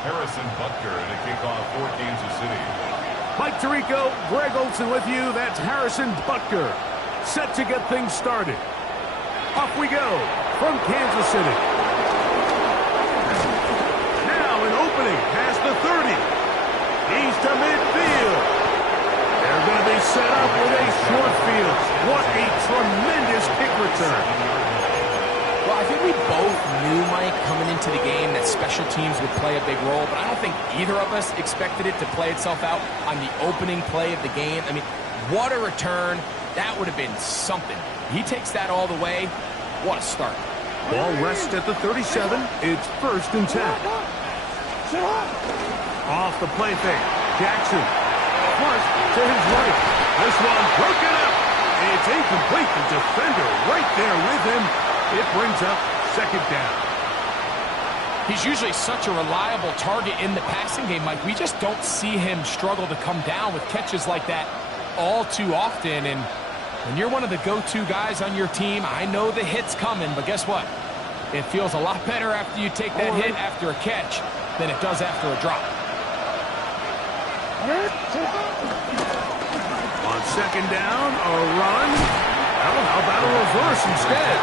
Harrison Butker to kick off for Kansas City. Mike Tirico, Greg Olson with you. That's Harrison Butker. Set to get things started. Off we go from Kansas City. Now an opening past the 30. He's to midfield. They're going to be set up with a short field. What a tremendous kick return. Well, I think we both knew, Mike, coming into the game that special teams would play a big role, but I don't think either of us expected it to play itself out on the opening play of the game. I mean, what a return. That would have been something. He takes that all the way. What a start. Ball rests at the 37. It's 1st and 10. Off the play fake. Jackson. First to his right. This one broken up. It's incomplete. The defender right there with him. It brings up 2nd down. He's usually such a reliable target in the passing game, Mike. We just don't see him struggle to come down with catches like that all too often. And when you're one of the go-to guys on your team, I know the hit's coming, but guess what? It feels a lot better after you take that hit after a catch than it does after a drop. On 2nd down, a run. Well, how about a reverse instead?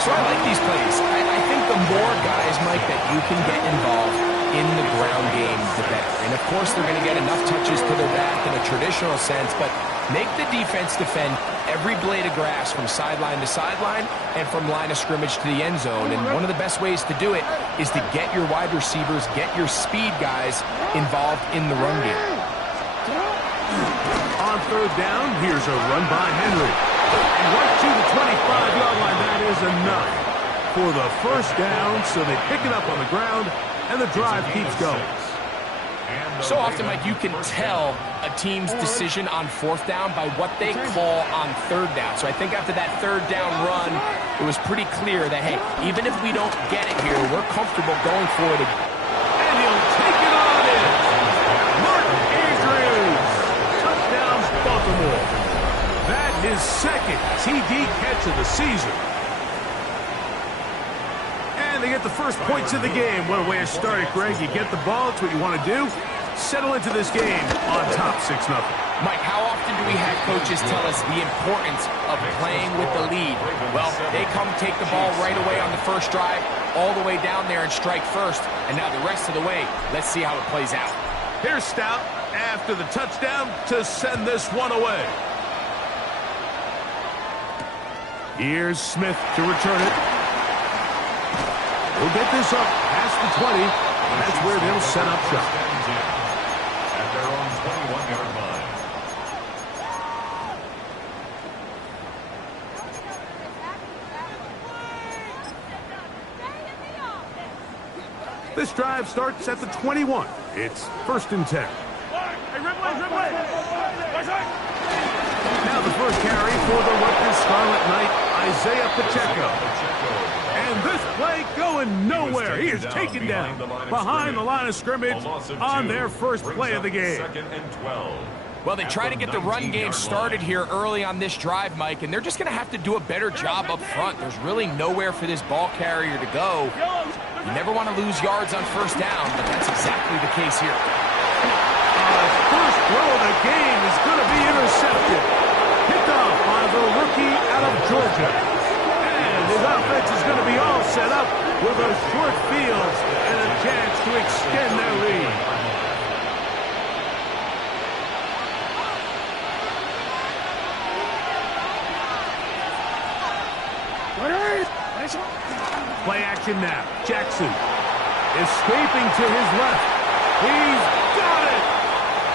So I like these plays. I think the more guys, Mike, that you can get involved in the ground game, the better. And of course, they're going to get enough touches to their back in a traditional sense, but make the defense defend every blade of grass from sideline to sideline and from line of scrimmage to the end zone. And one of the best ways to do it is to get your wide receivers, get your speed guys involved in the run game. On 3rd down, here's a run by Henry. And right to the 25-yard line, that is enough for the 1st down, so they pick it up on the ground, and the drive keeps going. So often, Mike, you can tell a team's decision on 4th down by what they call on 3rd down. So I think after that 3rd down run, it was pretty clear that, hey, even if we don't get it here, we're comfortable going for it. And he'll take it on in. Mark Andrews. Touchdown, Baltimore. That is 2nd TD catch of the season. And they get the first points of the game. What a way to start it, Greg. You get the ball. It's what you want to do. Settle into this game on top 6-0. Mike, how often do we have coaches tell us the importance of playing with the lead? Well, they come take the ball right away on the first drive, all the way down there and strike first. And now the rest of the way, let's see how it plays out. Here's Stout after the touchdown to send this one away. Here's Smith to return it. We'll get this up past the 20. And that's where they'll set up shop. At their own 21-yard line. This drive starts at the 21. It's 1st and 10. Now the first carry for the Rutgers Scarlet Knight, Isaiah Pacheco. And this play going nowhere. He is taken down behind the line of scrimmage on their first play of the game. 2nd and 12. Well, they try to get the run game started here early on this drive, Mike, and they're just going to have to do a better job up front. There's really nowhere for this ball carrier to go. You never want to lose yards on 1st down, but that's exactly the case here. First throw of the game is going to be intercepted. Picked off by the rookie out of Georgia. And his offense is going to be all set up with a short field and a chance to extend their lead. Play action now. Jackson escaping to his left. He's got it!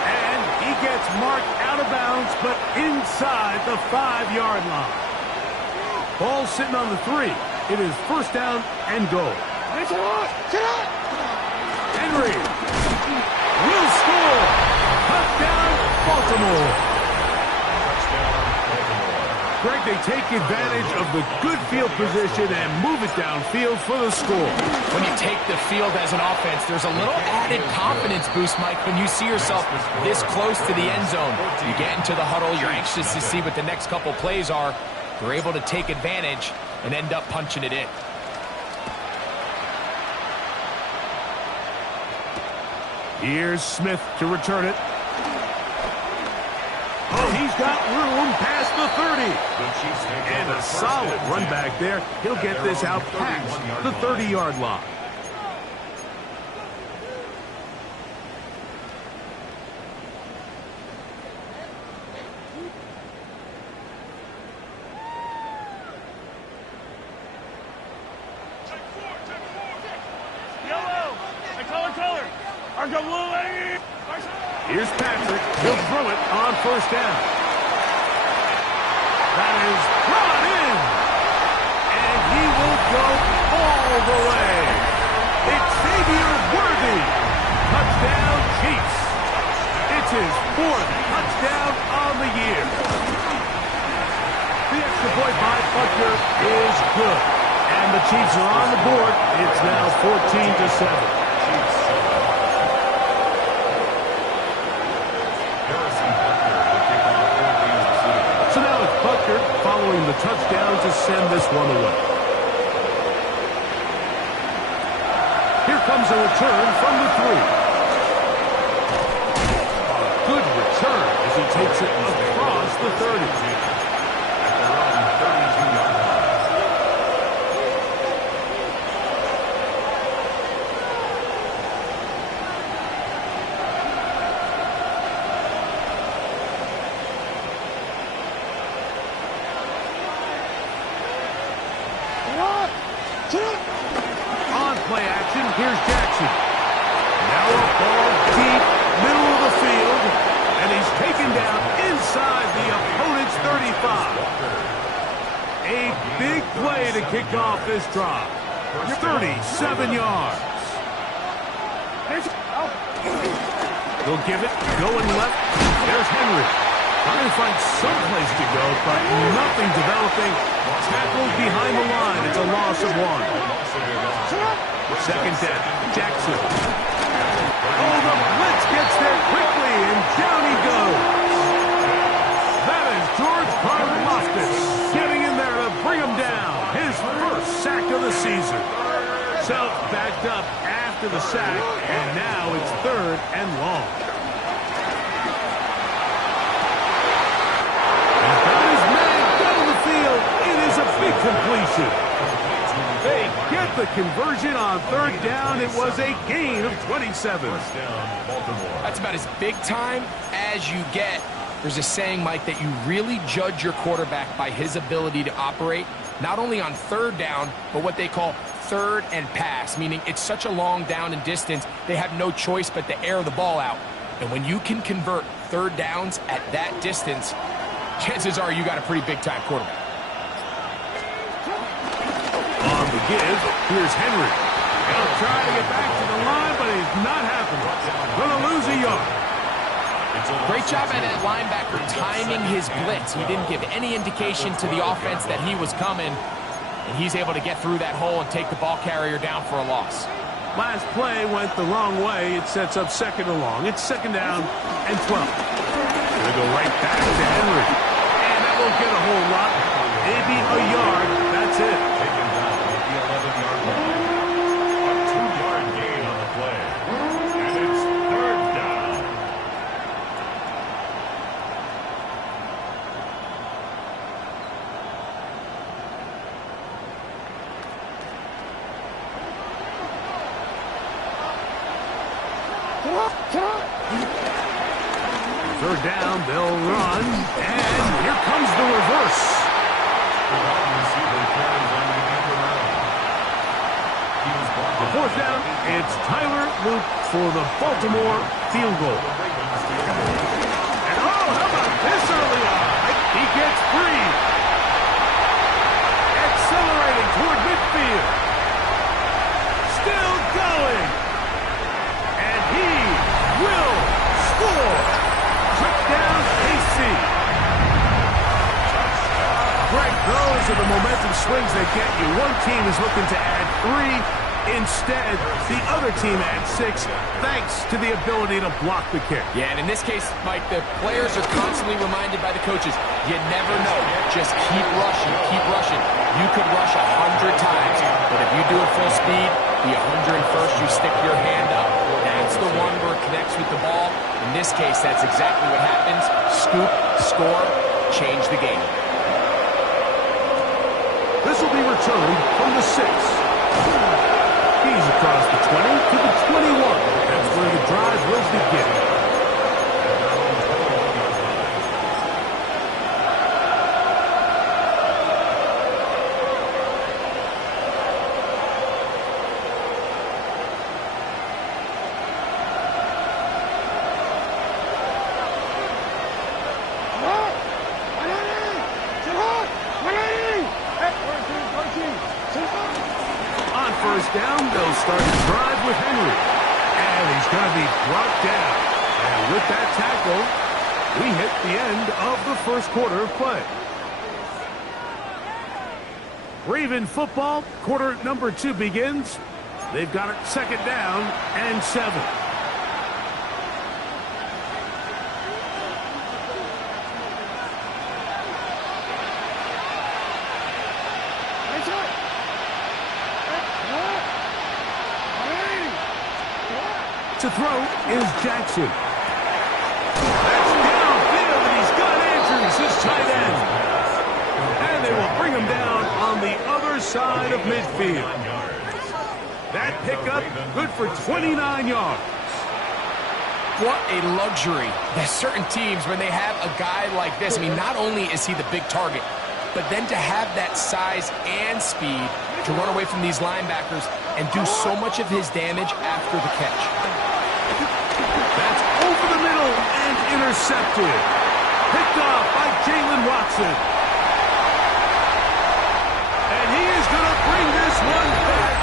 And he gets marked out of bounds, but inside the 5-yard line. Ball sitting on the 3. It is 1st down and goal. Henry will score. Touchdown, Baltimore. Greg, they take advantage of the good field position and move it downfield for the score. When you take the field as an offense, there's a little added confidence boost, Mike, when you see yourself this close to the end zone. You get into the huddle, you're anxious to see what the next couple plays are. You're able to take advantage and end up punching it in. Here's Smith to return it. Oh, he's got room past the 30. And a solid run back there. He'll get this out past the 30-yard line. Here's Patrick. He'll throw it on first down. That is brought in. And he will go all the way. Xavier Worthy. Touchdown, Chiefs. It's his 4th touchdown on the year. The extra point by Butker is good. And the Chiefs are on the board. It's now 14-7. Following the touchdown to send this one away. Here comes a return from the 3. A good return as he takes it across the 30. At their own 32-yard line. On play action, here's Jackson. Now a ball deep, middle of the field, and he's taken down inside the opponent's 35. A big play to kick off this drive. 37 yards. He'll give it, going left. There's Henry. Trying to find some place to go, but nothing developing. Tackled behind the line. It's a loss of 1. Second down. Jackson. Oh, the blitz gets there quickly, and down he goes. That is George Karlaftis getting in there to bring him down. His first sack of the season. So backed up after the sack, and now it's 3rd and long. Big completion. They get the conversion on 3rd down. It was a gain of 27. That's about as big time as you get. There's a saying, Mike, that you really judge your quarterback by his ability to operate, not only on 3rd down, but what they call 3rd and pass, meaning it's such a long down and distance, they have no choice but to air the ball out. And when you can convert 3rd downs at that distance, chances are you got a pretty big-time quarterback. On the give, here's Henry. He'll try to get back to the line, but it's not happening. Gonna lose a yard. Great job by that linebacker timing his blitz. He didn't give any indication to the offense that he was coming, and he's able to get through that hole and take the ball carrier down for a loss. Last play went the wrong way. It sets up 2nd and long. It's 2nd down and 12. Gonna go right back to Henry. And that won't get a whole lot. Maybe a yard. That's it. Taken down at the 11-yard line. A 2-yard gain on the play. And it's 3rd down. Third down, they'll run, and here comes the reverse. The 4th down, it's Tyler Luke for the Baltimore field goal. And oh, how about this early on? He gets free. Accelerating toward midfield. Still going. And he will score. Touchdown, AC. Greg, those are the momentum swings that get you. One team is looking to add 3. Instead, the other team adds 6, thanks to the ability to block the kick. Yeah, and in this case, Mike, the players are constantly reminded by the coaches, you never know. Just keep rushing, keep rushing. You could rush 100 times, but if you do it full speed, the 101st, you stick your hand up, and That's the one where it connects with the ball. In this case, that's exactly what happens. Scoop, score, change the game. This will be returned from the 6. He's across the 20 to the 21. That's where the drive will begin. First down, they'll start the drive with Henry. And he's going to be brought down. And with that tackle, we hit the end of the first quarter of play. Raven football, quarter number 2 begins. They've got it second down and 7. To throw is Jackson. That's downfield, and he's got Andrews, his tight end. And they will bring him down on the other side of midfield. That pickup, good for 29 yards. What a luxury. There's certain teams, when they have a guy like this, I mean, not only is he the big target, but then to have that size and speed to run away from these linebackers and do so much of his damage after the catch. That's over the middle and intercepted. Picked off by Jalen Watson. And he is going to bring this one back.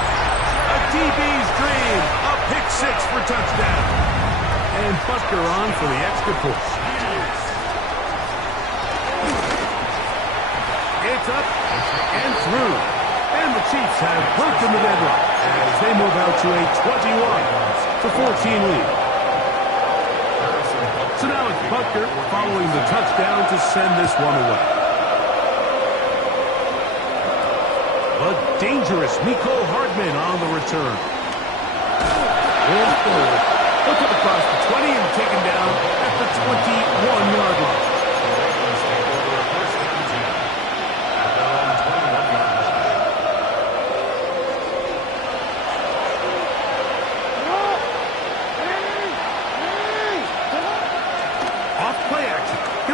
A DB's dream. A pick 6 for touchdown. And Buster on for the extra point. It's up and through. And the Chiefs have broken the deadlock as they move out to a 21-14 lead. So now it's Butker following the touchdown to send this one away. But dangerous Mecole Hardman on the return. He'll come across the 20 and taken down at the 21-yard line.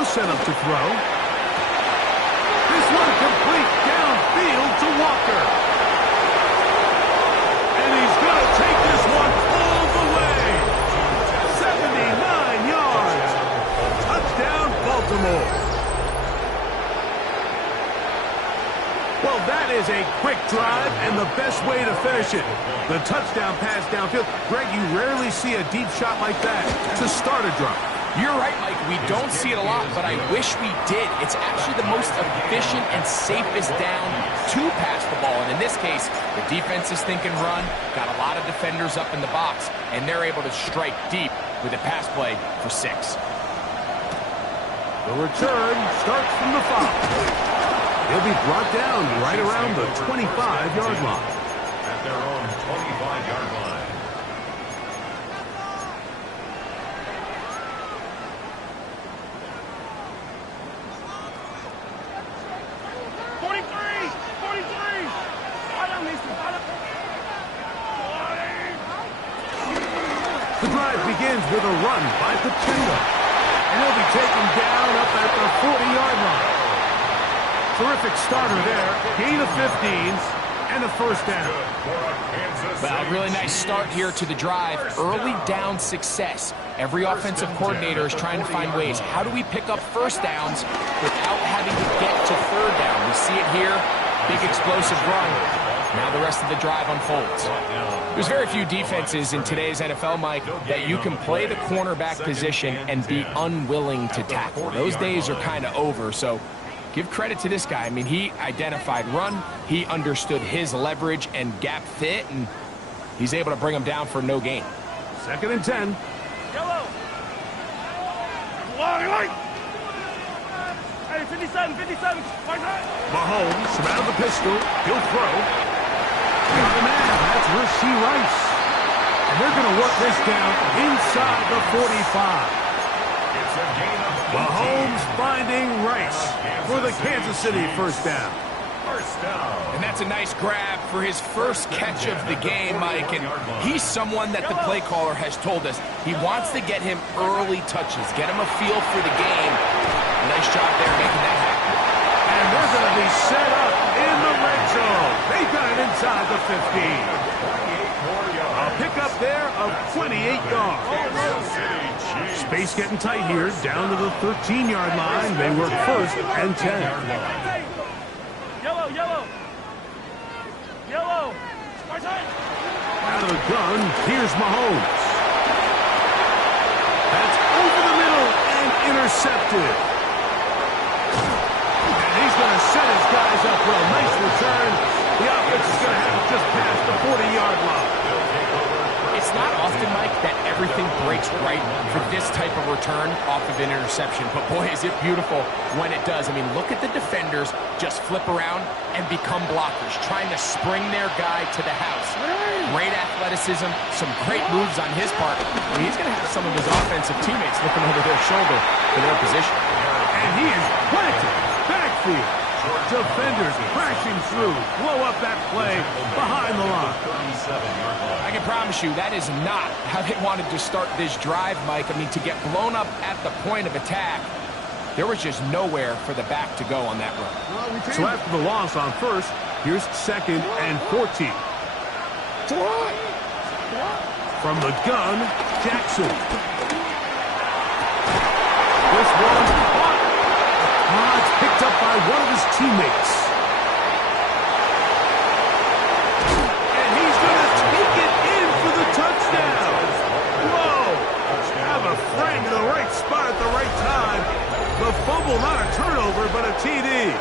Set up to throw. This one complete downfield to Walker. And he's going to take this one all the way. 79 yards. Touchdown, Baltimore. Well, that is a quick drive and the best way to finish it. The touchdown pass downfield. Greg, you rarely see a deep shot like that to start a drive. You're right, Mike. We don't see it a lot, but I wish we did. It's actually the most efficient and safest down to pass the ball. And in this case, the defense is thinking run, got a lot of defenders up in the box, and they're able to strike deep with a pass play for 6. The return starts from the 5. He'll be brought down right around the 25-yard line. At their own 25-yard line. The drive begins with a run by Pacheco. And he'll be taken down up at the 40-yard line. Terrific starter there. Gain of 15 and a first down. Well, a really nice start here to the drive. Early down success. Every offensive coordinator is trying to find ways. How do we pick up first downs without having to get to third down? We see it here. Big explosive run. Now the rest of the drive unfolds. There's very few defenses in today's NFL, Mike, that you can play the cornerback position and be unwilling to tackle. Those days are kind of over, so give credit to this guy. I mean, he identified run, he understood his leverage and gap fit, and he's able to bring him down for no gain. Second and 10. Yellow. Hey, 57. Mahomes from out of the pistol. He'll throw. Got a man. That's Rasheed Rice. And they're going to work this down inside the 45. It's a gain of 18. Mahomes finding Rice for the Kansas City first down. First down. And that's a nice grab for his first catch of the game, Mike. And he's someone that the play caller has told us he wants to get him early touches, get him a feel for the game. Nice job there making that happen. And they're going to be set up in the red zone. They got it inside the 15. A pickup there of 28 yards. Space getting tight here, down to the 13-yard line. They work first and 10. Yellow, yellow. Yellow. Out of the gun, here's Mahomes. That's over the middle and intercepted. And he's going to set his guys up well. Nice return. The offense is going to have it just past the 40-yard line. It's not often, Mike, that everything breaks right for this type of return off of an interception. But, boy, is it beautiful when it does. I mean, look at the defenders just flip around and become blockers, trying to spring their guy to the house. Great athleticism, some great moves on his part. I mean, he's going to have some of his offensive teammates looking over their shoulder for their position. And he is planted backfield. Defenders crashing through. Blow up that play behind the line. I can promise you that is not how they wanted to start this drive, Mike. I mean, to get blown up at the point of attack, there was just nowhere for the back to go on that run. So after the loss on first, here's second and 14. From the gun, Jackson. This one it's picked up by one of his teammates. And he's going to take it in for the touchdown. Whoa! Have a frame in the right spot at the right time. The fumble, not a turnover, but a TD.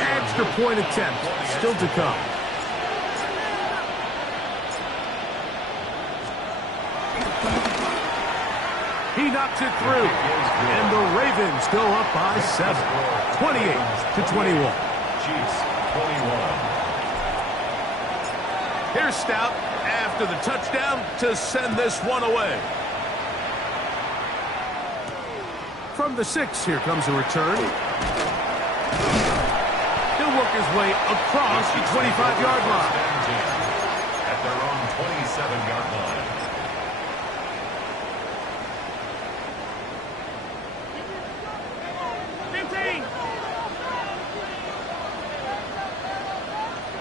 Extra point attempt still to come. He knocks it through, and the Ravens go up by 7, 28-21. Chiefs 21. Here's Stout after the touchdown to send this one away. From the 6, here comes a return. He'll work his way across the 25-yard line. At their own 27-yard line.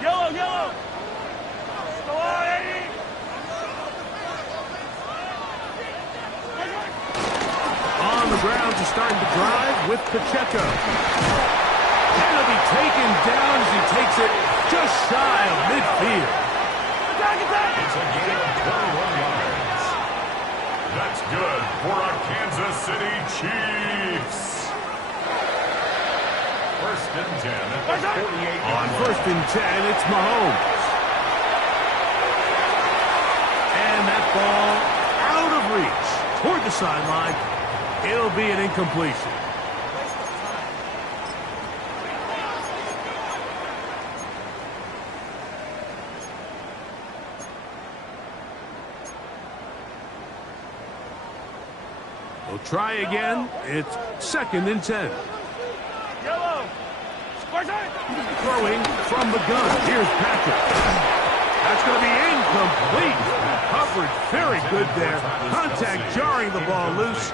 Yellow, yellow. Go on, Eddie. On the ground to start the drive with Pacheco. And he'll be taken down as he takes it just shy of midfield. It's a gain of 21 yards. That's good for our Kansas City Chiefs. First and 10 at the 48-yard line. On first and 10, it's Mahomes. And that ball out of reach toward the sideline. It'll be an incompletion. We'll try again. It's second and 10. Yellow. Throwing from the gun. Here's Patrick. That's going to be incomplete. Coverage very good there. Contact jarring the ball loose.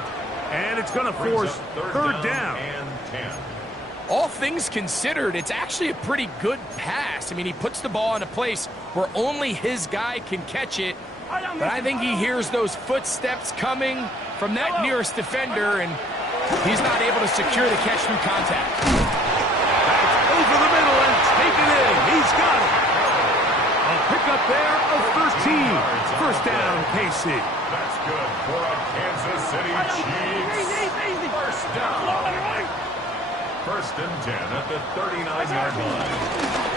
And it's going to force third down. And 10. All things considered, it's actually a pretty good pass. I mean, he puts the ball in a place where only his guy can catch it. But I think he hears those footsteps coming from that nearest defender, and he's not able to secure the catch through contact. That's over the middle and taken in. He's got it. A pickup there of 13. First down, KC. That's good for our Kansas City Chiefs. First down. First and 10 at the 39-yard line.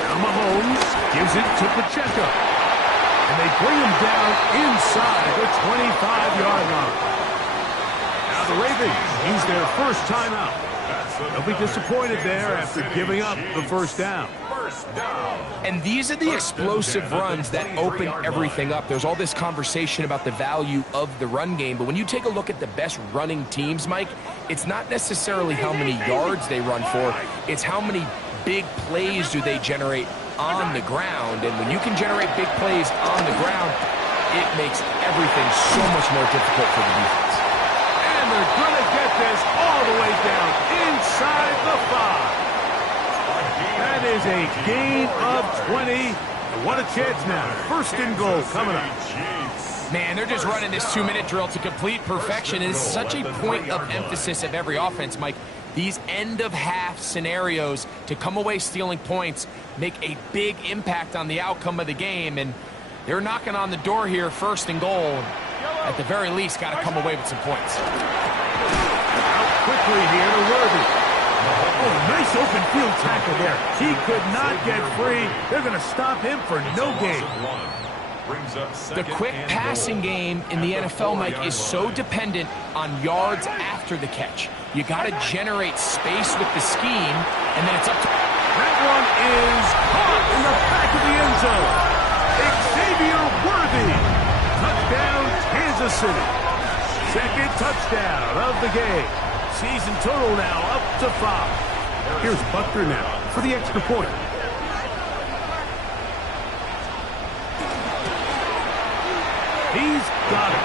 Now Mahomes gives it to Pacheco. And they bring him down inside the 25-yard line. the Ravens use their first timeout. They'll be disappointed there after giving up the first down. And these are the explosive runs that open everything up. There's all this conversation about the value of the run game, but when you take a look at the best running teams, Mike, it's not necessarily how many yards they run for, it's how many big plays do they generate on the ground. And when you can generate big plays on the ground, it makes everything so much more difficult for the defense. And they're going to get this all the way down inside the 5. That is a gain of 20. And what a chance now. First and goal coming up. Man, they're just running this 2-minute drill to complete perfection. It is such a point of emphasis of every offense, Mike. These end-of-half scenarios to come away stealing points make a big impact on the outcome of the game. And they're knocking on the door here, first and goal. At the very least, got to come away with some points. Out quickly here to Worthy. Oh, nice open field tackle there. He could not get free. They're going to stop him for no gain. The quick passing game in the NFL, Mike, is so dependent on yards after the catch. You got to generate space with the scheme, and then it's up to... That one is caught in the back of the end zone. Xavier Worthy. Touchdown, Kansas City. Second touchdown of the game. Season total now up to 5. Here's Buckner now for the extra point. He's got it.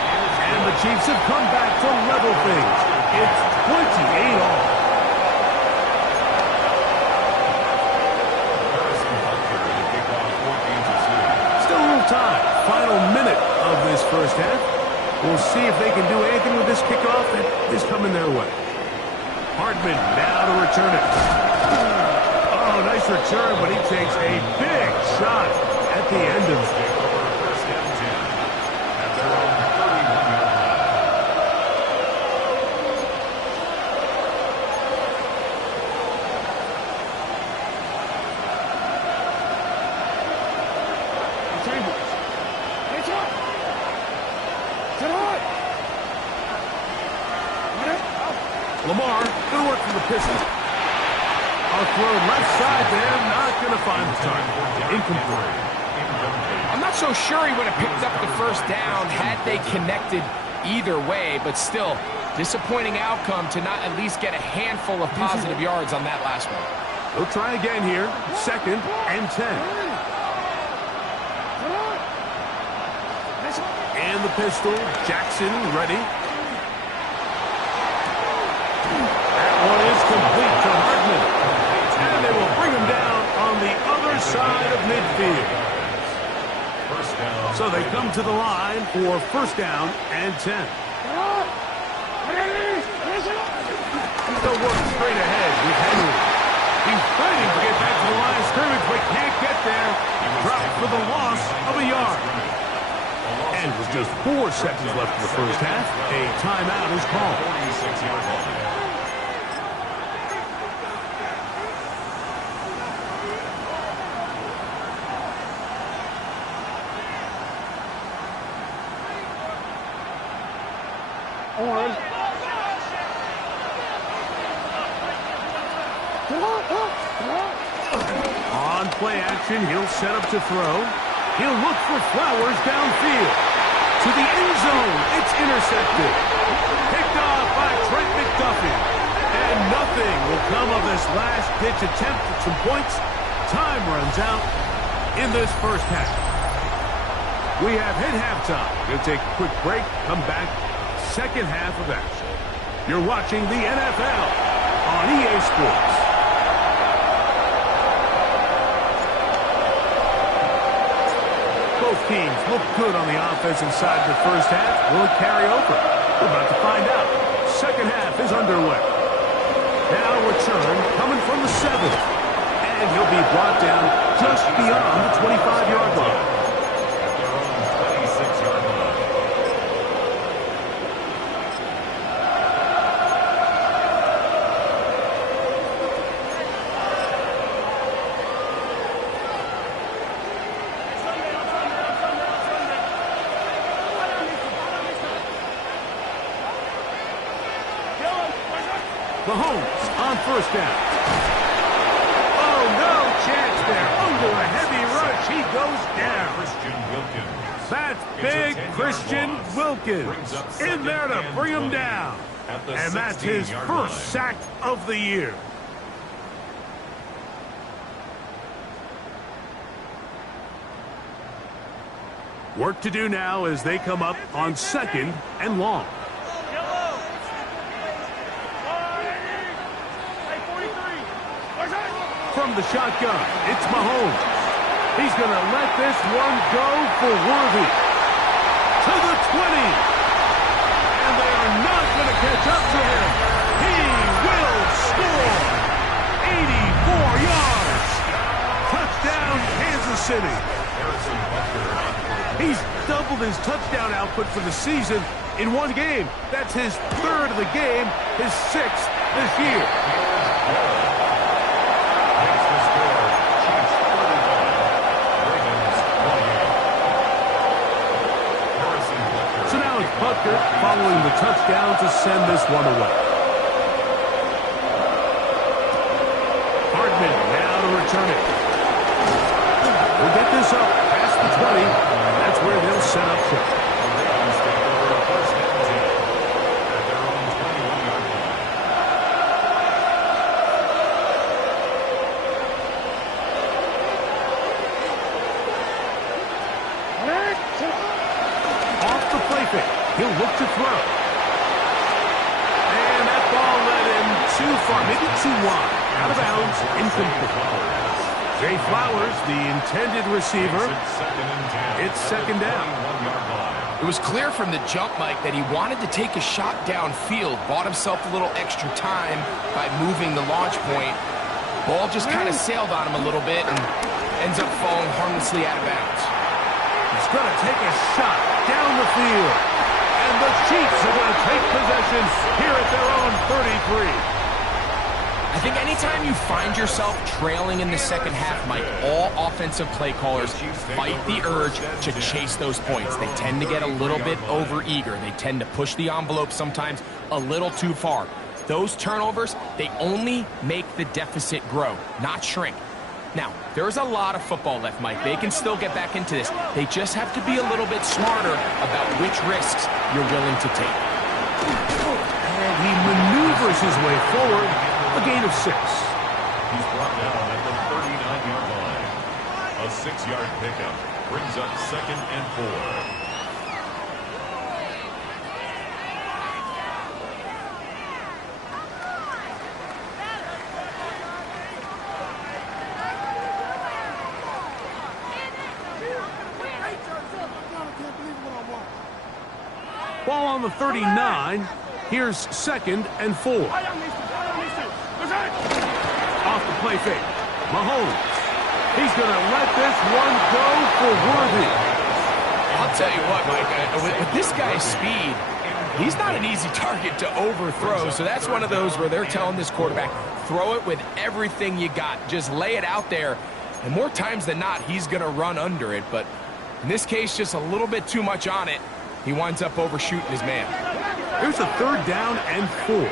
And the Chiefs have come back to level things. It's 28 all. Still a little time. Final minute of this first half. We'll see if they can do anything with this kickoff that is coming their way. Hartman now to return it. Oh, nice return, but he takes a big shot at the end of it. First down 10 at their own 31-yard Lamar, good work from the Pistons. I'll throw left side there, not going to find the target. Incomplete. I'm not so sure he would have picked up the first down had they connected either way, but still, disappointing outcome to not at least get a handful of positive yards on that last one. They'll try again here. Second and 10. And the pistol. Jackson ready. That one is complete to Hartman. And they will bring him down on the other side of midfield. So they come to the line for first down and 10. They'll work straight ahead with Henry. He's fighting to get back to the line of scrimmage, but can't get there. Dropped for the loss of a yard. And with just 4 seconds left in the first half, a timeout is called. 46-yard line. On play action, he'll set up to throw. He'll look for Flowers downfield. To the end zone, it's intercepted. Picked off by Trent McDuffie. And nothing will come of this last-ditch attempt at some points. Time runs out in this first half. We have hit halftime. We'll take a quick break, come back, second half of action. You're watching the NFL on EA Sports. Both teams look good on the offensive side of the first half. Will it carry over? We're about to find out. Second half is underway. Now return coming from the 7th. And he'll be brought down just beyond the 25-yard line. At their own 26-yard line. Mahomes on first down. Oh, no chance there. Under a heavy rush, he goes down. Christian Wilkins. That's big Christian Wilkins in there to bring him down. And that's his first sack of the year. Work to do now as they come up on 2nd and long. From the shotgun, it's Mahomes. He's going to let this one go for Worthy. To the 20. And they are not going to catch up to him. He will score. 84 yards. Touchdown, Kansas City. He's doubled his touchdown output for the season in one game. That's his 3rd of the game, his 6th this year. So now it's Butker following the touchdown to send this one away. Hardman now to return it. We'll get this up past the 20. That's where they'll set up shop. Off the play fake. He'll look to throw. And that ball led him too far, maybe too wide. Out of bounds, incomplete. Jay Flowers, the intended receiver. It's 2nd down. It was clear from the jump, Mike, that he wanted to take a shot downfield, bought himself a little extra time by moving the launch point. Ball just kind of sailed on him a little bit and ends up falling harmlessly out of bounds. He's going to take a shot down the field. And the Chiefs are going to take possession here at their own 33. I think anytime you find yourself trailing in the second half, Mike, all offensive play callers fight the urge to chase those points. They tend to get a little bit overeager. They tend to push the envelope sometimes a little too far. Those turnovers, they only make the deficit grow, not shrink. Now, there's a lot of football left, Mike. They can still get back into this. They just have to be a little bit smarter about which risks you're willing to take. And he maneuvers his way forward. A gain of 6. He's brought down at the 39-yard line. A 6-yard pickup brings up 2nd and 4. Ball on the 39. Here's 2nd and 4. Off the play fake. Mahomes. He's going to let this one go for Worthy. I'll tell you what, Mike, with this guy's speed, he's not an easy target to overthrow. So that's one of those where they're telling this quarterback, throw it with everything you got. Just lay it out there. And more times than not, he's going to run under it. But in this case, just a little bit too much on it. He winds up overshooting his man. Here's a 3rd down and 4.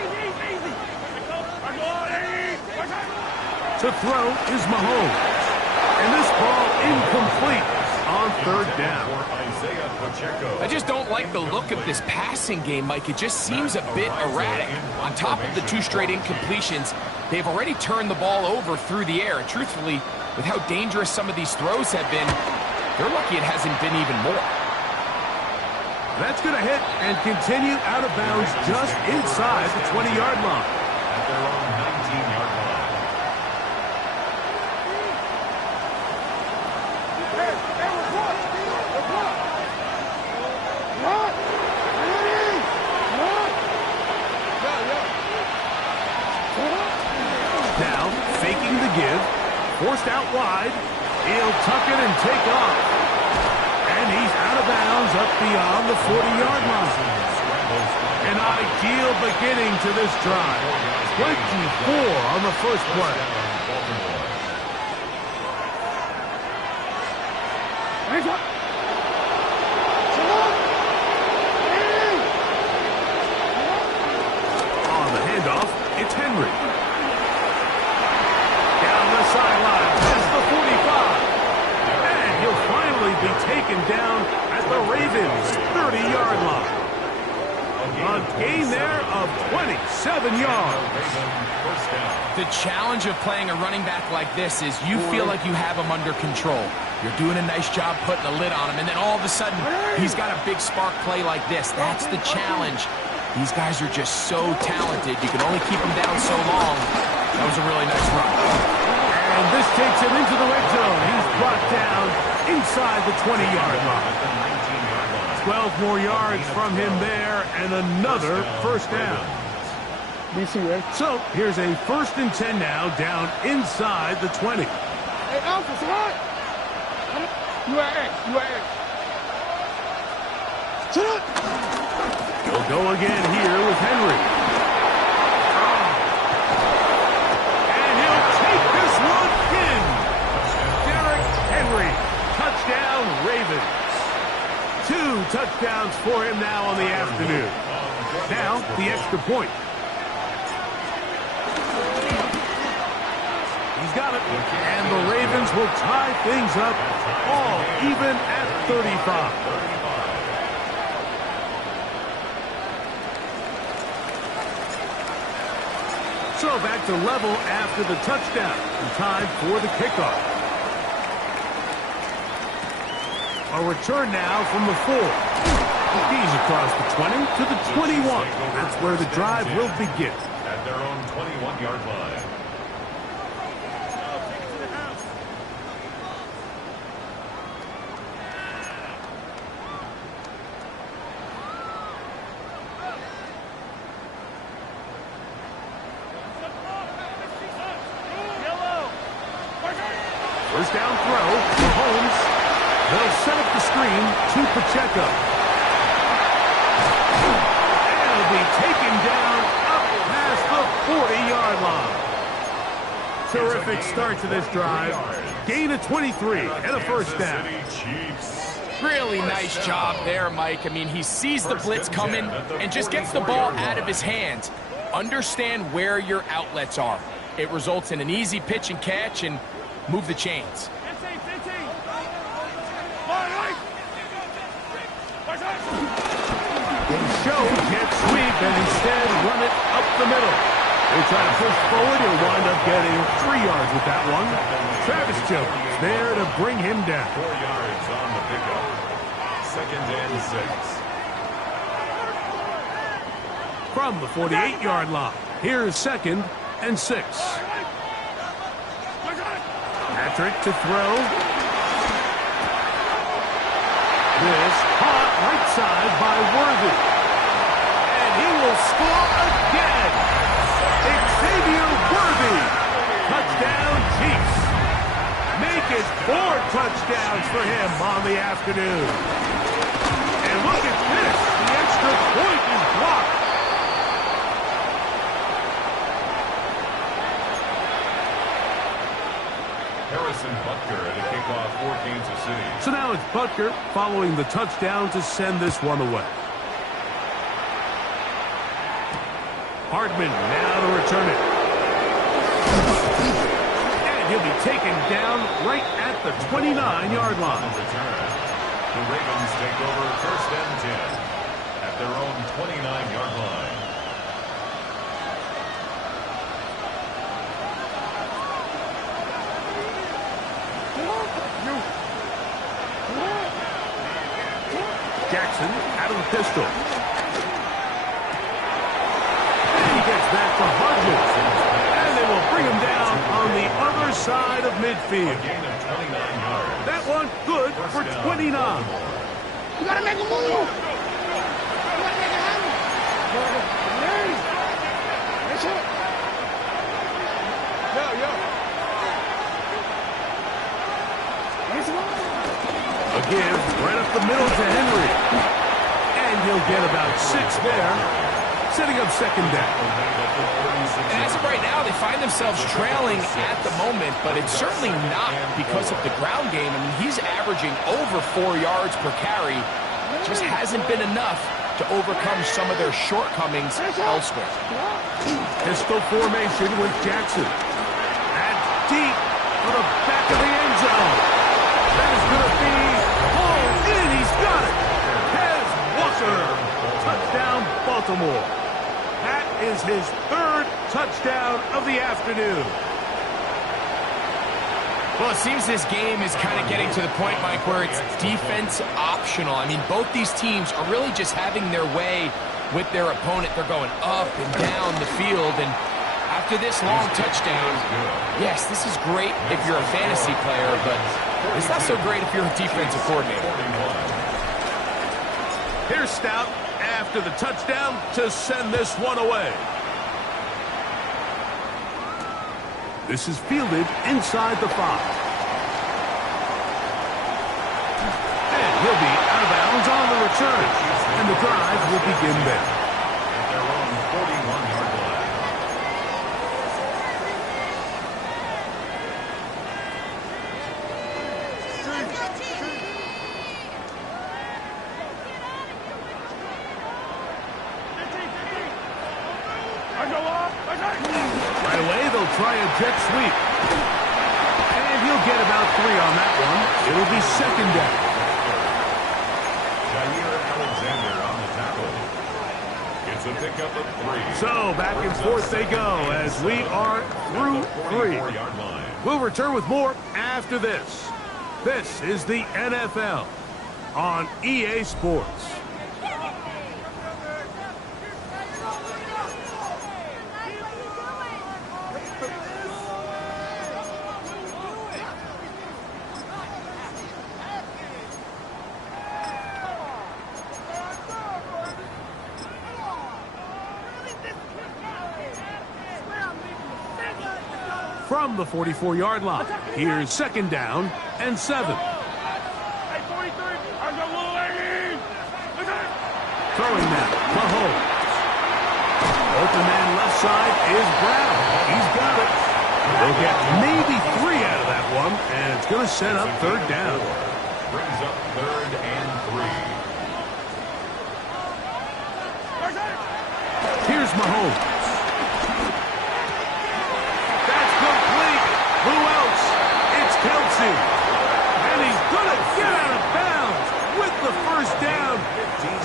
To throw is Mahomes. And this ball incomplete on 3rd down. I just don't like the look of this passing game, Mike. It just seems a bit erratic. On top of the 2 straight incompletions, they've already turned the ball over through the air. And truthfully, with how dangerous some of these throws have been, they're lucky it hasn't been even more. That's going to hit and continue out of bounds just inside the 20-yard line. At their own 19-yard line. Now, faking the give, forced out wide. He'll tuck it and take off. And he's out of bounds up beyond the 40-yard line. An ideal beginning to this drive. 24 on the first play. On the handoff, it's Henry. Gain there of 27 yards. The challenge of playing a running back like this is you feel like you have him under control. You're doing a nice job putting a lid on him, and then all of a sudden, he's got a big spark play like this. That's the challenge. These guys are just so talented. You can only keep them down so long. That was a really nice run. And this takes him into the red zone. He's brought down inside the 20-yard line. 12 more yards from him there, and another first down. So here's a 1st and 10 now, down inside the 20. Hey, Alpha, what? You are X. Shut up. He'll go again here with Henry. And he'll take this one in. Derrick Henry, touchdown Ravens. 2 touchdowns for him now on the afternoon. Now, the extra point. He's got it. And the Ravens will tie things up all even at 35. So back to level after the touchdown. And time for the kickoff. A return now from the 4. He's across the 20 to the 21. That's where the drive will begin. At their own 21-yard line. First down throw for Holmes. They'll set up the screen to Pacheco. And he'll be taken down up past the 40-yard line. Terrific start to this drive. Gain of 23 and a first down. Really nice job there, Mike. I mean, he sees the blitz coming and just gets the ball out of his hands. Understand where your outlets are. It results in an easy pitch and catch and move the chains. They show jet sweep and instead run it up the middle. They try to push forward. He'll wind up getting 3 yards with that one. Travis Jones there to bring him down. 4 yards on the pickup. 2nd and 6. From the 48-yard line, here's 2nd and 6. Patrick to throw. This caught right side by Worthy. And he will score again. Xavier Worthy. Touchdown Chiefs. Make it 4 touchdowns for him on the afternoon. And look at this. The extra point is blocked. Harrison Butker at a kickoff for Kansas City. So now it's Butker following the touchdown to send this one away. Hardman now to return it. And he'll be taken down right at the 29-yard line. Return. The Ravens take over 1st and 10 at their own 29-yard line. Jackson out of the pistol. And he gets back to Hardman. And they will bring him down on the other side of midfield. A gain of 29 yards. That one good for 29. You gotta make a move. You gotta make a handle. That's it. Yo. A give right up the middle to Henry. And he'll get about 6 there, setting up 2nd down. And as of right now, they find themselves trailing at the moment, but it's certainly not because of the ground game. I mean, he's averaging over 4 yards per carry. Just hasn't been enough to overcome some of their shortcomings elsewhere. Pistol formation with Jackson. That's deep for the back of the end zone. That is going to be hauled in. He's got it. Has Walker. Touchdown, Baltimore. Baltimore. That is his 3rd touchdown of the afternoon. Well, it seems this game is kind of getting to the point, Mike, where it's defense optional. I mean, both these teams are really just having their way with their opponent. They're going up and down the field, and after this long touchdown, yes, this is great if you're a fantasy player, but it's not so great if you're a defensive coordinator. Here's Stout after the touchdown to send this one away. This is fielded inside the 5. And he'll be out of bounds on the return. And the drive will begin there. At their own 41-yard line. Right away, they'll try a jet sweep. And he'll get about 3 on that one. It'll be 2nd down. Alexander on the tackle. It's a pickup of 3. So back and forth they go as we are through 3. We'll return with more after this. This is the NFL on EA Sports. From the 44-yard line, here's 2nd down and 7. Throwing now, Mahomes. Open man left side is Brown. He's got it. They'll get maybe 3 out of that one, and it's going to set up 3rd down. Brings up 3rd and 3. Here's Mahomes. Who else? It's Kelsey. And he's going to get out of bounds with the 1st down.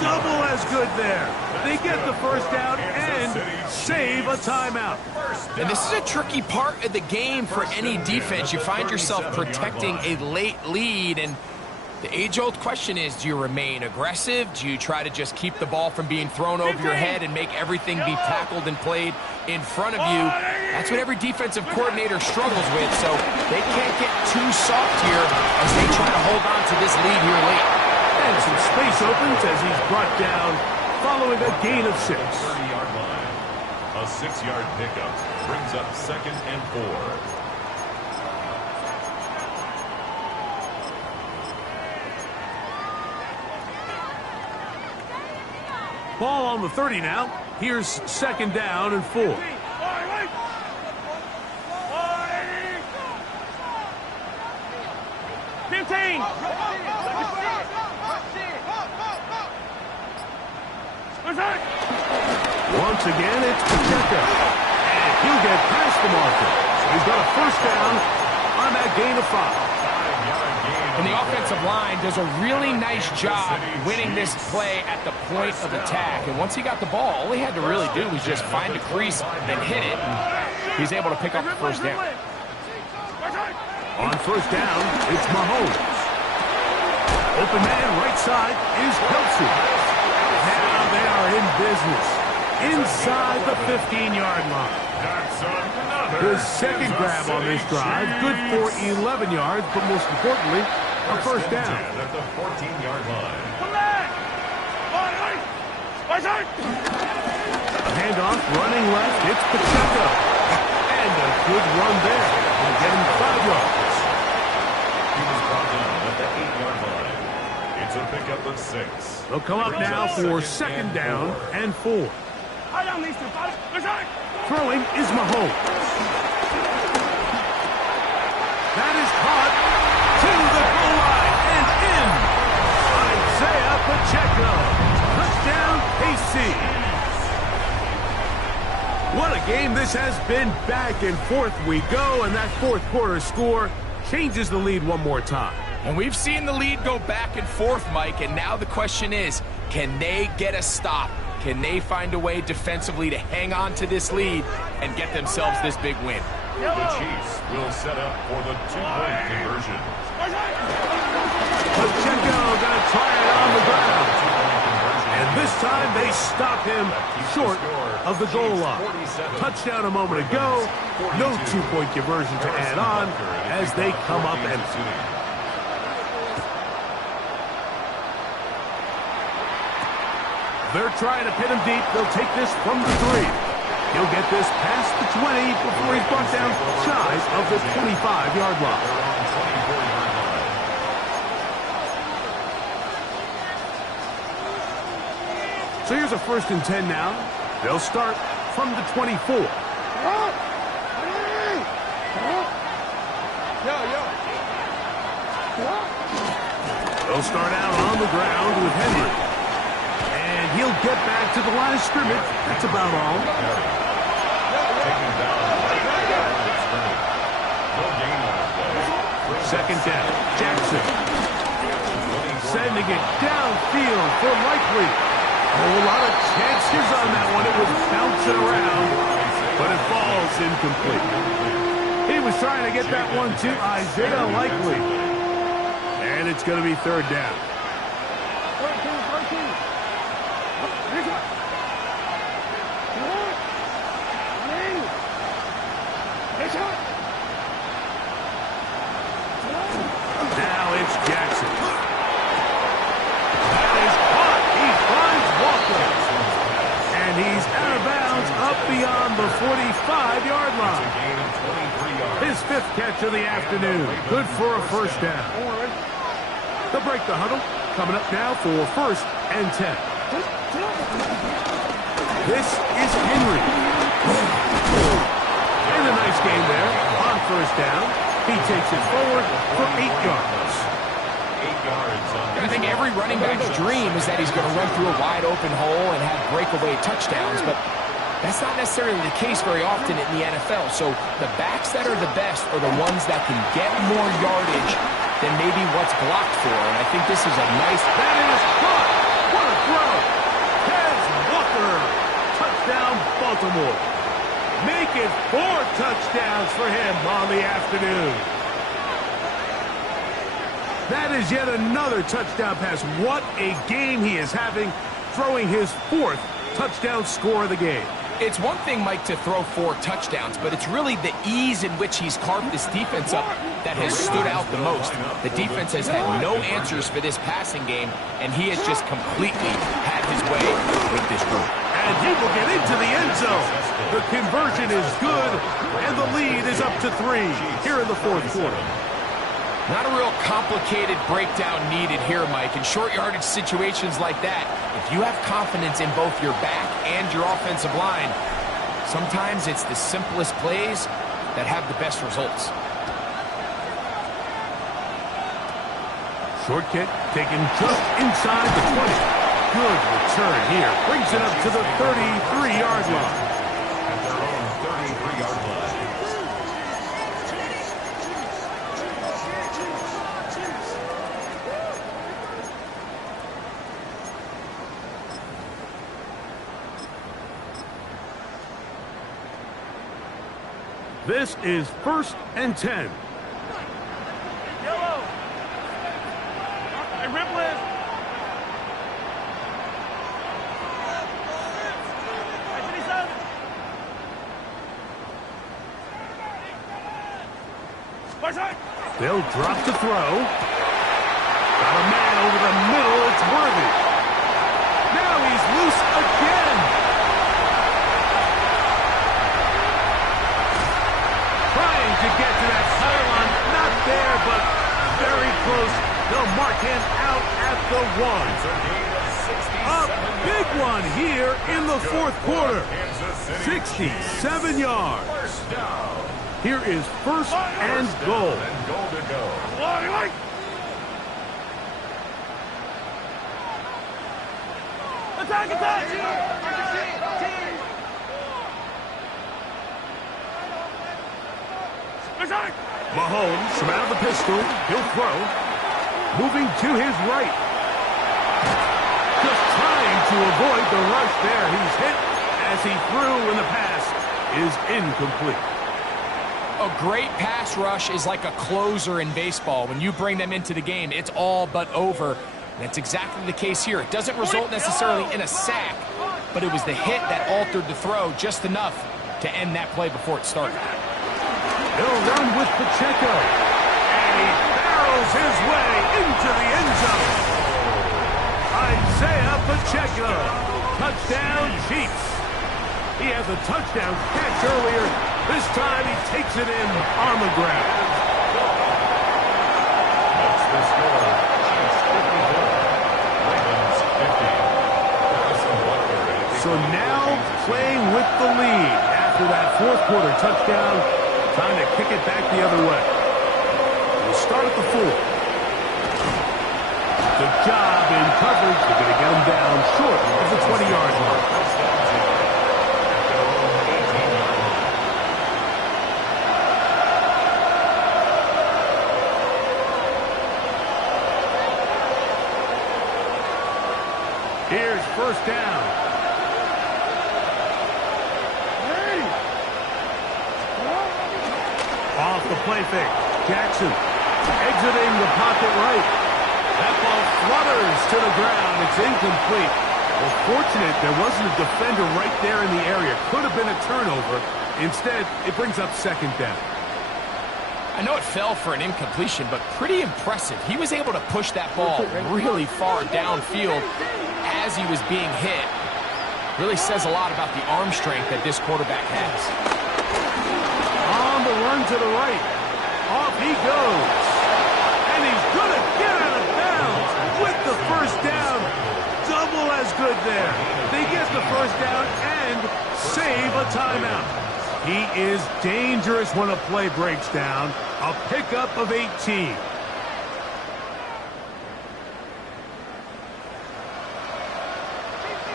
Double as good there. They get the 1st down and save a timeout. And this is a tricky part of the game for any defense. You find yourself protecting a late lead, and the age-old question is, do you remain aggressive? Do you try to just keep the ball from being thrown over your head and make everything be tackled and played in front of you? That's what every defensive coordinator struggles with, so they can't get too soft here as they try to hold on to this lead here late. And some space opens as he's brought down following a gain of 6. 30-yard line. A 6-yard pickup brings up 2nd and 4. Ball on the 30 now. Here's 2nd down and 4. 15. Once again, it's Pacheco. And he'll get past the marker. He's got a 1st down on that gain of 5. And the offensive line does a really nice job winning this play at the point of attack. And once he got the ball, all he had to really do was just find a crease and hit it. And he's able to pick up the 1st down. On 1st down, it's Mahomes. Open man right side is Kelsey. Now they are in business inside the 15-yard line. His 2nd grab on this drive, good for 11 yards, but most importantly, a 1st down. At the 14-yard line. A handoff, running left, it's Pacheco. And a good run there. He'll get him 5 yards. He was brought down at the 8-yard line. It's a pickup of 6. They'll come up now for 2nd down and 4. Throwing is Mahomes. That is caught to the goal line and in. Isaiah Pacheco. Touchdown, KC. What a game this has been. Back and forth we go, and that 4th quarter score changes the lead one more time. And we've seen the lead go back and forth, Mike, and now the question is, can they get a stop? Can they find a way defensively to hang on to this lead and get themselves this big win? The Chiefs will set up for the two-point conversion. Pacheco going to try it on the ground. And this time they stop him short of the goal line. Touchdown a moment ago. No two-point conversion to add on as they come up empty. They're trying to pin him deep. They'll take this from the 3. He'll get this past the 20 before he's brought down shy of the 25-yard line. So here's a 1st and 10 now. They'll start from the 24. They'll start out on the ground with Henry. And he'll get back to the line of scrimmage. That's about all. Second down, Jackson. Sending it downfield for Likely. A whole lot of chances on that one. It was bouncing around, but it falls incomplete. He was trying to get that one to Isaiah Likely. And it's going to be 3rd down. Now it's Jackson. That is caught. He finds Walker. And he's out of bounds up beyond the 45-yard line. His 5th catch of the afternoon. Good for a 1st down. They'll break the huddle. Coming up now for 1st and 10. This is Henry. And a nice game there on 1st down. He takes it forward for 8 yards. 8 yards. I think every running back's dream is that he's going to run through a wide-open hole and have breakaway touchdowns, but that's not necessarily the case very often in the NFL. So the backs that are the best are the ones that can get more yardage than maybe what's blocked for, and I think this is a nice... That is caught! What a throw! Tez Walker! Touchdown, Baltimore. Make it 4 touchdowns for him on the afternoon. That is yet another touchdown pass. What a game he is having, throwing his 4th touchdown score of the game. It's one thing, Mike, to throw 4 touchdowns, but it's really the ease in which he's carved this defense up that has stood out the most. The defense has had no answers for this passing game, and he has just completely had his way with this group. And he will get into the end zone. The conversion is good, and the lead is up to 3 here in the 4th quarter. Not a real complicated breakdown needed here, Mike. In short yardage situations like that, if you have confidence in both your back and your offensive line, sometimes it's the simplest plays that have the best results. Short kick taken just inside the 20. Good return here. Brings it up to the 33-yard line. At their own 33-yard line. This is 1st and 10. Yellow. Hey, Ripley. They'll drop to throw. Got a man over the middle. It's Worthy. Now he's loose again. Trying to get to that sideline. Not there, but very close. They'll mark him out at the 1. A big one here in the 4th quarter. 67 yards. First down. Here is 1st and goal. And goal to go. Attack, attack! Mahomes from out of the pistol. He'll throw. Moving to his right. Just trying to avoid the rush there. He's hit as he threw, and the pass is incomplete. A great pass rush is like a closer in baseball. When you bring them into the game, it's all but over. And that's exactly the case here. It doesn't result necessarily in a sack, but it was the hit that altered the throw just enough to end that play before it started. He'll run with Pacheco, and he barrels his way into the end zone. Isaiah Pacheco, touchdown Chiefs. He had the touchdown catch earlier. This time he takes it in on the ground. That's the score. Chiefs 54, Ravens 50. So now playing with the lead after that fourth quarter touchdown, time to kick it back the other way. We'll start at the 4. Good job in coverage. They're going to get him down short of the 20-yard line. Here's first down. Off the play fake. Jackson exiting the pocket right. That ball flutters to the ground. It's incomplete. Well, fortunate there wasn't a defender right there in the area. Could have been a turnover. Instead, it brings up second down. I know it fell for an incompletion, but pretty impressive. He was able to push that ball really far downfield as he was being hit. Really says a lot about the arm strength that this quarterback has. On the run to the right. Off he goes. And he's going to get out of bounds with the first down. Double as good there. They get the first down and save a timeout. He is dangerous when a play breaks down. A pickup of 18.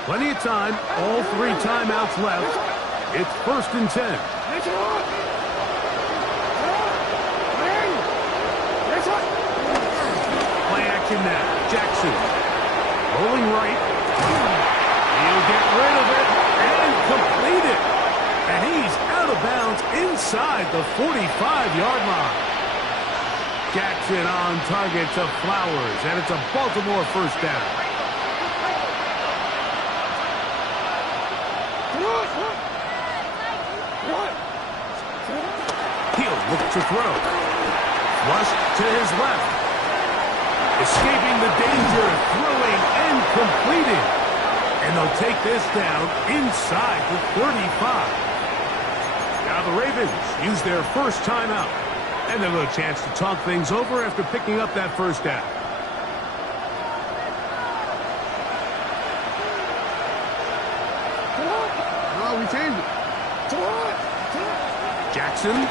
Plenty of time. All 3 timeouts left. It's first and 10. Play action now. Jackson. Rolling right. He'll get rid of it and complete it. And he's out of bounds inside the 45-yard line. Jackson on target to Flowers, and it's a Baltimore first down. He'll look to throw. Flush to his left. Escaping the danger, throwing and completing. And they'll take this down inside the 35. Now the Ravens use their first timeout. And they'll have a chance to talk things over after picking up that first down. Oh, we changed it. Jackson.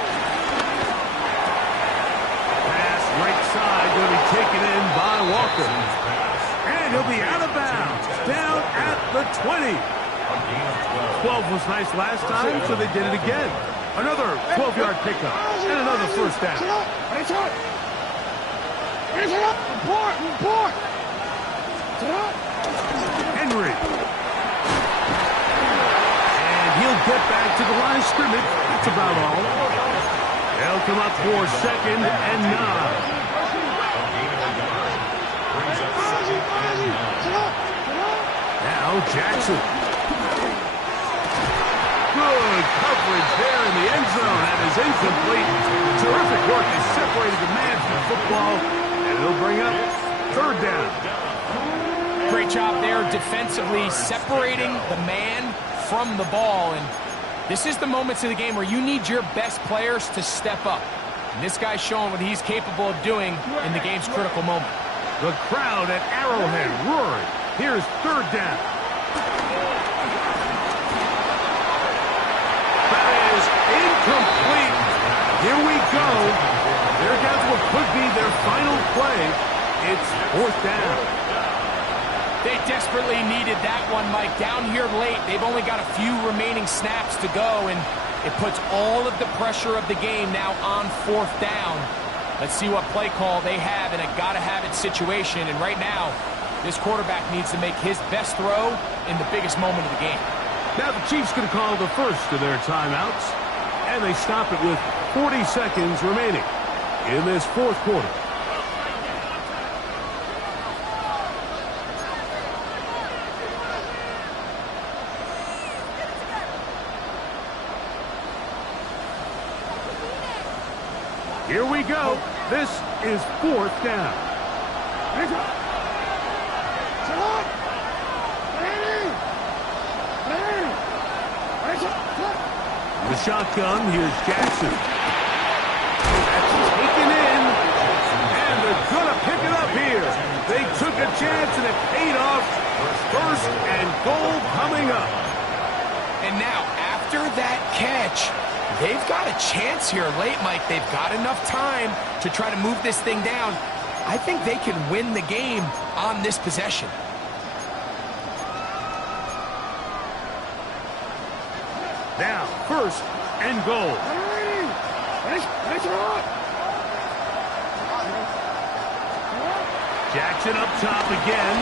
Pass right side going to be taken in by Walker. And he'll be out of bounds. Down at the 20. 12 was nice last time, so they did it again. Another 12-yard pickup and another first down. Henry. And he'll get back to the line of scrimmage. That's about all. They'll come up for second and 9. Now Jackson. Good coverage there in the end zone. That is incomplete. Terrific work. They separated the man from the football, and it'll bring up third down. Great job there defensively, separating the man from the ball. And this is the moments of the game where you need your best players to step up. And this guy's showing what he's capable of doing in the game's critical moment. The crowd at Arrowhead roaring. Here's third down. That is incomplete. Here we go. They're down to what could be their final play. It's fourth down. They desperately needed that one, Mike. Down here late, they've only got a few remaining snaps to go, and it puts all of the pressure of the game now on fourth down. Let's see what play call they have in a gotta-have-it situation, and right now, This quarterback needs to make his best throw in the biggest moment of the game. Now the Chiefs going to call the first of their timeouts, and they stop it with 40 seconds remaining in this fourth quarter. Here we go. This is fourth down. The shotgun, here's Jackson. That's taken in, and they're going to pick it up here. They took a chance, and it paid off. First and goal coming up. And now, after that catch, they've got a chance here late, Mike. They've got enough time to try to move this thing down. I think they can win the game on this possession. Now, first and goal. Jackson up top again.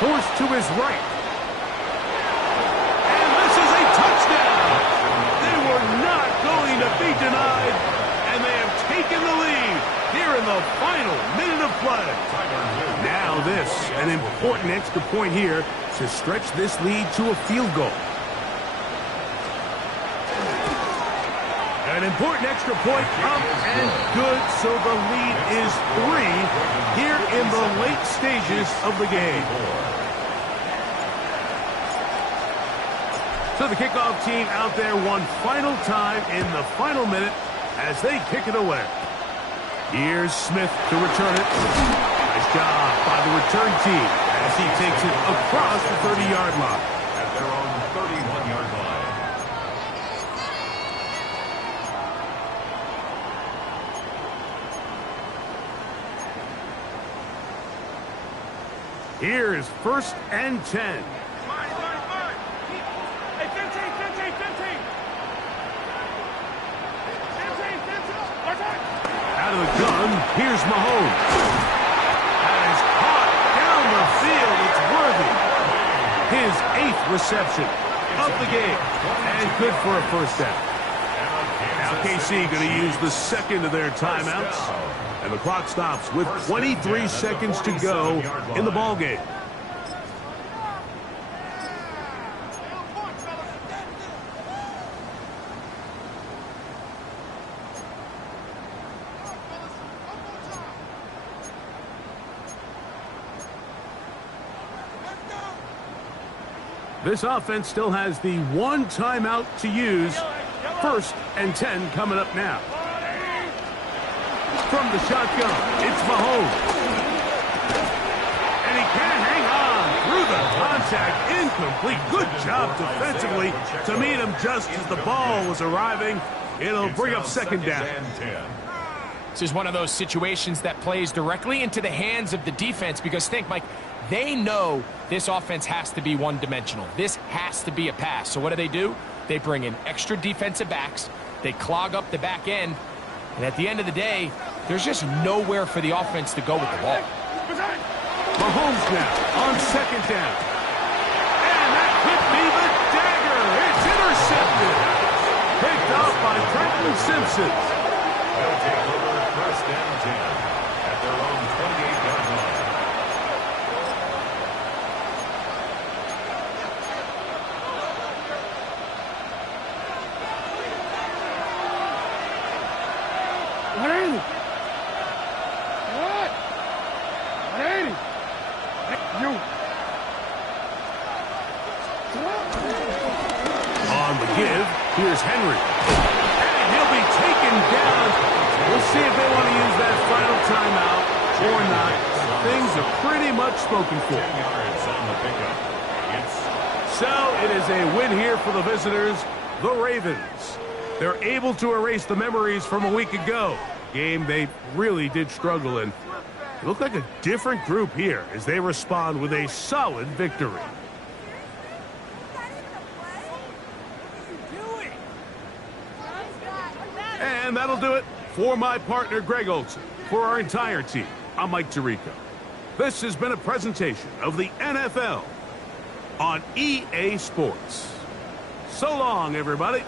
Forced to his right. And this is a touchdown. They were not going to be denied. And they have taken the lead here in the final minute of play. Now this, an important extra point here to stretch this lead to a field goal. An important extra point up and good, so the lead is 3 here in the late stages of the game. So the kickoff team out there one final time in the final minute as they kick it away. Here's Smith to return it. Nice job by the return team as he takes it across the 30-yard line. At their own 31-yard line. Here is first and 10. Hey, 15. Out of the gun, here's Mahomes. That is caught down the field. It's worthy. His 8th reception of the game. And good for a first down. Now KC going to use the second of their timeouts. And the clock stops with 23 seconds to go in the ball game. This offense still has the one timeout to use. First and 10 coming up now. From the shotgun, it's Mahomes. And he can't hang on through the contact. Incomplete. Good job defensively to meet him just as the ball was arriving. It'll bring up second down. This is one of those situations that plays directly into the hands of the defense because think, Mike, they know this offense has to be one-dimensional. This has to be a pass. So what do? They bring in extra defensive backs. They clog up the back end. And at the end of the day, there's just nowhere for the offense to go with the ball. Mahomes now on second down. And that could be the dagger. It's intercepted. Picked off by Trenton Simpson. They'll take over first and 10 at their own 28-yard line. On the give, here's Henry. And he'll be taken down. We'll see if they want to use that final timeout or not. Things are pretty much spoken for. 10 yards on the pickup. So it is a win here for the visitors, the Ravens. They're able to erase the memories from a week ago. Game they really did struggle in. It looked like a different group here as they respond with a solid victory. And that'll do it for my partner, Greg Olson. For our entire team, I'm Mike Tirico. This has been a presentation of the NFL on EA Sports. So long, everybody.